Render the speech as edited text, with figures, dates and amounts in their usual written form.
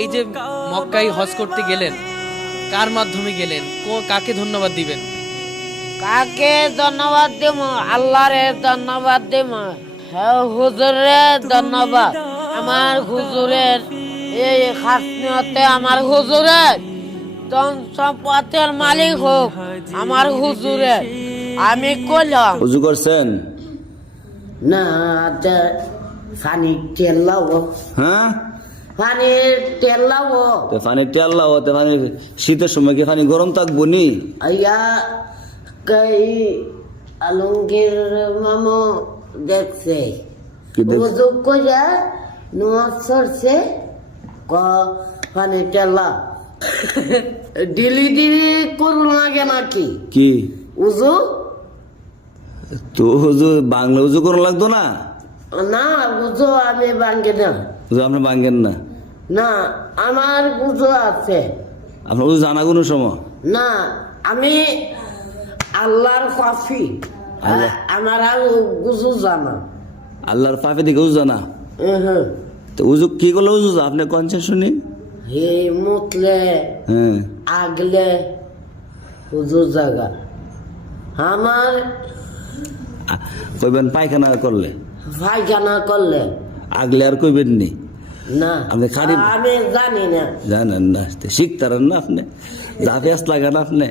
এই যে মক্কায় হজ করতে গেলেন, কার মাধ্যমে গেলেন, কাকে ধন্যবাদ দিবেন? কাকে ধন্যবাদ দিব? আল্লাহরে ধন্যবাদ দিব। হ্যাঁ, হুজুরে ধন্যবাদ। আমার হুজুরের এই খাসনিয়তে আমার হুজুরের ধন সম্পদের মালিক হোক আমার হুজুরের। আমি কইলাম উজু করছেন? না, পানি তেল লাও। হ্যাঁ, পানির তেল লাও। তো পানি তেল লাও, তো পানি শীতের সময় কি পানি গরম থাকবো নি? আইয়া কই আলমগীর মামা দেখছে কি দেখছে? উজু কইরা নোয়াজ সরছে ক পানি তেলা ডিলি করুন লাগে নাকি কি উজু? তো উজু বাংলা উজু করা লাগতো না? না, উজু আমি ভাঙ্গে না। উজু আপনি ভাঙ্গেন না? না, আমার উজু আছে। আপনার উজু জানা কোনো সময়? না, আমি আল্লাহর কফি আল্লাহ। আমার আর উজু জানা। আল্লাহর পাপে দিকে উজু জানা? হ্যাঁ, তো উজু কি করলে উজু আপনি কনছেন শুনি? হে মুতলে হ্যাঁ, আগলে উজু জায়গা আমার কইবেন পায়খানা করলে, পায়খানা করলে আগলে আর কইবেন নি? না, আপনি খালি আমি জানি না। জানেন না, শিখতারেন না আপনি, জাফিয়াস লাগান আপনি।